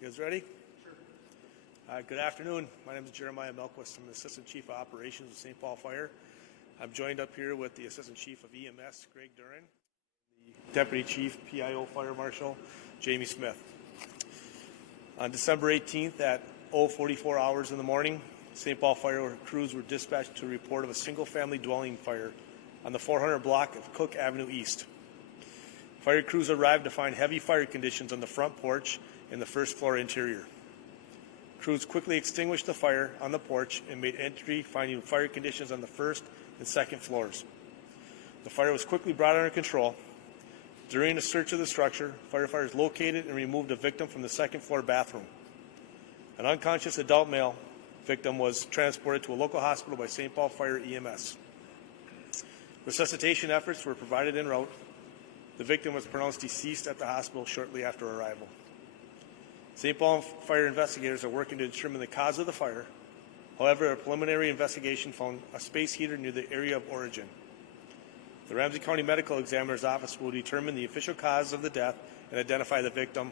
You guys ready? Sure. Good afternoon. My name is Jeremiah Melquist. I'm the Assistant Chief of Operations of St. Paul Fire. I'm joined up here with the Assistant Chief of EMS, Greg Duran, the Deputy Chief PIO Fire Marshal, Jamie Smith. On December 18th at 0:44 hours in the morning, St. Paul Fire crews were dispatched to a report of a single-family dwelling fire on the 400 block of Cook Avenue East. Fire crews arrived to find heavy fire conditions on the front porch and the first floor interior. Crews quickly extinguished the fire on the porch and made entry, finding fire conditions on the first and second floors. The fire was quickly brought under control. During a search of the structure, firefighters located and removed a victim from the second floor bathroom. An unconscious adult male victim was transported to a local hospital by St. Paul Fire EMS. Resuscitation efforts were provided en route. The victim was pronounced deceased at the hospital shortly after arrival. St. Paul Fire investigators are working to determine the cause of the fire. However, a preliminary investigation found a space heater near the area of origin. The Ramsey County Medical Examiner's Office will determine the official cause of the death and identify the victim.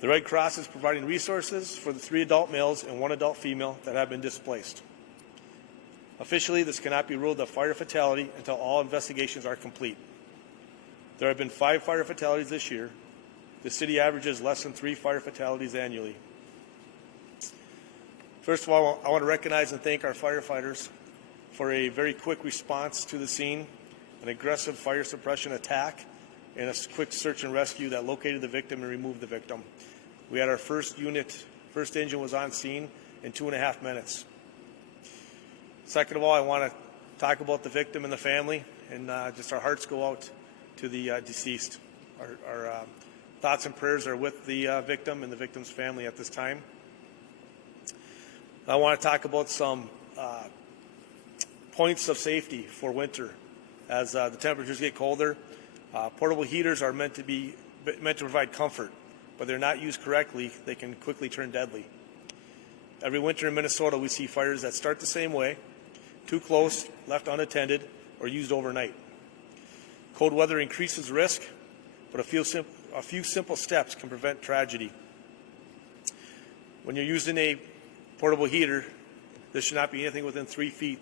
The Red Cross is providing resources for the 3 adult males and 1 adult female that have been displaced. Officially, this cannot be ruled a fire fatality until all investigations are complete. There have been 5 fire fatalities this year. The city averages less than 3 fire fatalities annually. First of all, I want to recognize and thank our firefighters for a very quick response to the scene, an aggressive fire suppression attack, and a quick search and rescue that located the victim and removed the victim. We had our first engine was on scene in 2.5 minutes. Second of all, I want to talk about the victim and the family, and just our hearts go out to the deceased. Our thoughts and prayers are with the victim and the victim's family at this time. I want to talk about some points of safety for winter. As the temperatures get colder, portable heaters are meant to provide comfort, but they're not used correctly, they can quickly turn deadly. Every winter in Minnesota, we see fires that start the same way, too close, left unattended, or used overnight. Cold weather increases risk, but a few simple steps can prevent tragedy. When you're using a portable heater, there should not be anything within 3 feet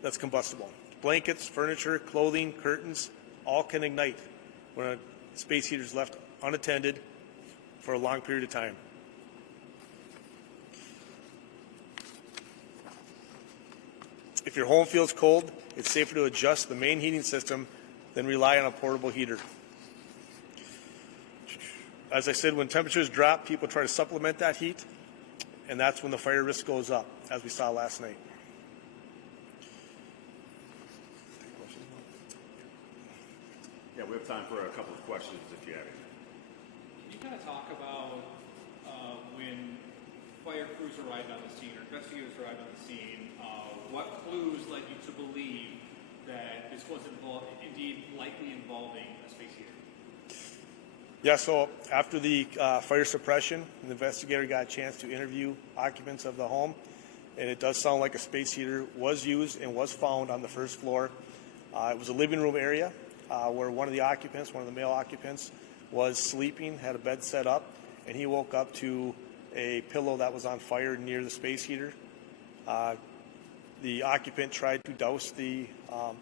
that's combustible. Blankets, furniture, clothing, curtains, all can ignite when a space heater is left unattended for a long period of time. If your home feels cold, it's safer to adjust the main heating system than rely on a portable heater. As I said, when temperatures drop, people try to supplement that heat, and that's when the fire risk goes up, as we saw last night. Yeah, we have time for a couple of questions if you have any. Can you kind of talk about when fire crews arrived on the scene or investigators arrived on the scene, what clues led you to believe that this was indeed likely involving a space heater? Yeah, so after the fire suppression, the investigator got a chance to interview occupants of the home, and it does sound like a space heater was used and was found on the first floor. It was a living room area where one of the male occupants, was sleeping, had a bed set up, and he woke up to a pillow that was on fire near the space heater. The occupant tried to douse the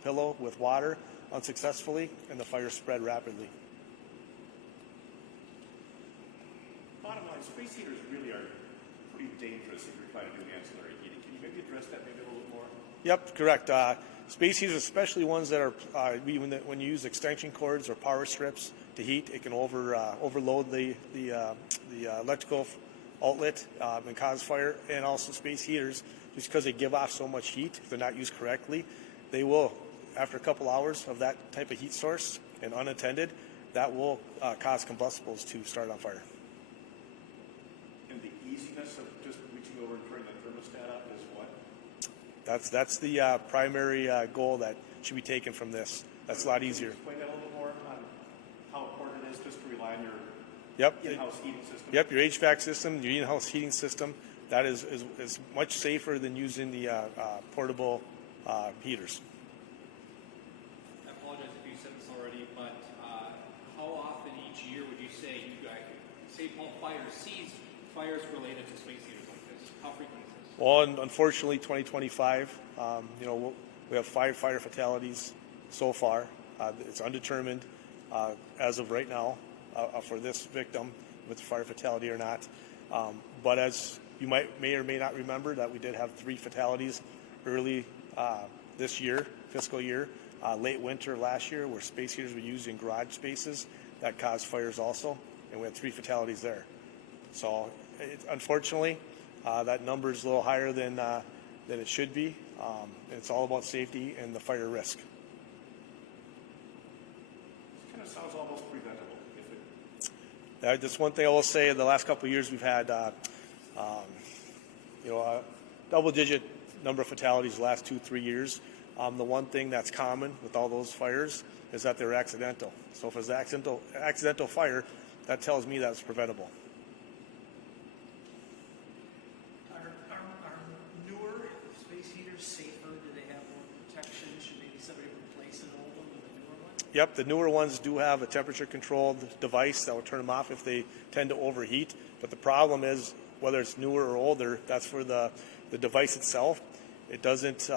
pillow with water unsuccessfully, and the fire spread rapidly. Bottom line, space heaters really are pretty dangerous if you're trying to do ancillary heating. Can you maybe address that maybe a little bit more? Yep, correct. Space heaters, especially ones that are when you use extension cords or power strips to heat, it can overload the electrical outlet and cause fire. And also space heaters, just because they give off so much heat, if they're not used correctly, they will, after a couple hours of that type of heat source and unattended, that will cause combustibles to start on fire. And the easiness of just reaching over and turning the thermostat up is what? That's the primary goal that should be taken from this. That's a lot easier. Can you explain that a little bit more on how important it is just to rely on your in-house heating system? Yep, your HVAC system, your in-house heating system, that is much safer than using the portable heaters. I apologize if you said this already, but how often each year would you say you guys St. Paul Fire sees fires related to space heaters like this? How frequent is this? Well, unfortunately, 2025, we have 5 fire fatalities so far. It's undetermined as of right now for this victim, with the fire fatality or not. But as you may or may not remember, that we did have 3 fatalities early this year, fiscal year, late winter last year, where space heaters were used in garage spaces that caused fires also, and we had 3 fatalities there. So unfortunately, that number is a little higher than it should be. And it's all about safety and the fire risk. This kind of sounds almost preventable. If it, Just one thing I will say, in the last couple of years, we've had a double-digit number of fatalities the last 2-3 years. The one thing that's common with all those fires is that they're accidental. So if it's an accidental fire, that tells me that it's preventable. Are newer space heaters safer? Do they have more protection? Should maybe somebody replace an old one with a newer one? Yep, the newer ones do have a temperature-controlled device that will turn them off if they tend to overheat. But the problem is, whether it's newer or older, that's for the device itself. It doesn't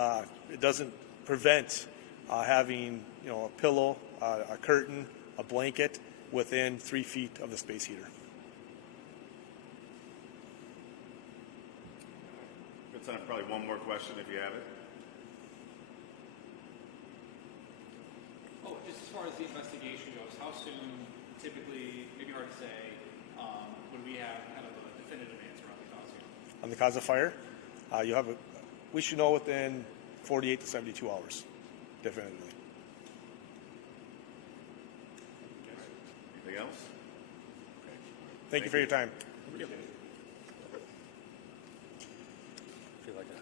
prevent having a pillow, a curtain, a blanket within 3 feet of the space heater. Good time, probably one more question if you have it. Oh, just as far as the investigation goes, how soon, typically, maybe hard to say, would we have kind of a definitive answer on the cause here? On the cause of fire, we should know within 48 to 72 hours, definitively. Anything else? Thank you for your time. Yep.